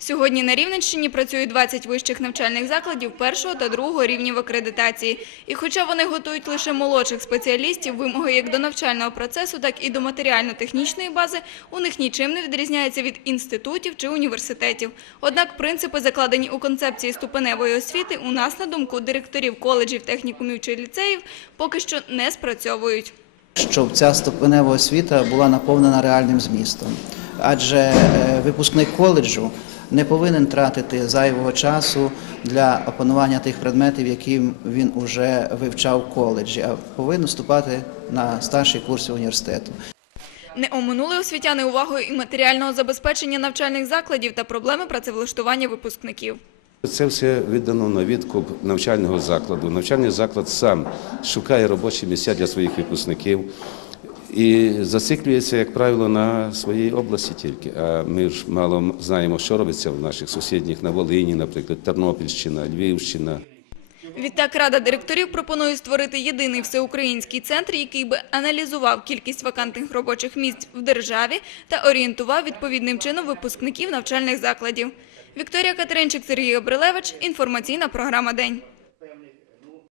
Сьогодні на Рівненщині працює 20 вищих навчальних закладів першого та другого рівнів акредитації. І хоча вони готують лише молодших спеціалістів, вимоги як до навчального процесу, так і до матеріально-технічної бази у них нічим не відрізняються від інститутів чи університетів. Однак принципи, закладені у концепції ступеневої освіти, у нас, на думку директорів коледжів, технікумів чи ліцеїв, поки що не спрацьовують. щоб ця ступенева освіта була наповнена реальним змістом. Адже е, випускник коледжу не повинен тратити зайвого часу для опанування тих предметів, які він уже вивчав в коледжі, а повинен вступати на старші курси університету. Не оминули освітяни увагою і матеріального забезпечення навчальних закладів та проблеми працевлаштування випускників. Це все віддано на відкуп навчального закладу. Навчальний заклад сам шукає робочі місця для своїх випускників і зациклюється, як правило, на своїй області тільки. А ми ж мало знаємо, що робиться в наших сусідніх на Волині, наприклад, Тернопільщина, Львівщина. Відтак Рада директорів пропонує створити єдиний всеукраїнський центр, який би аналізував кількість вакантних робочих місць в державі та орієнтував відповідним чином випускників навчальних закладів. Вікторія Катеринчик, Сергій Обрилевич. Інформаційна програма «День».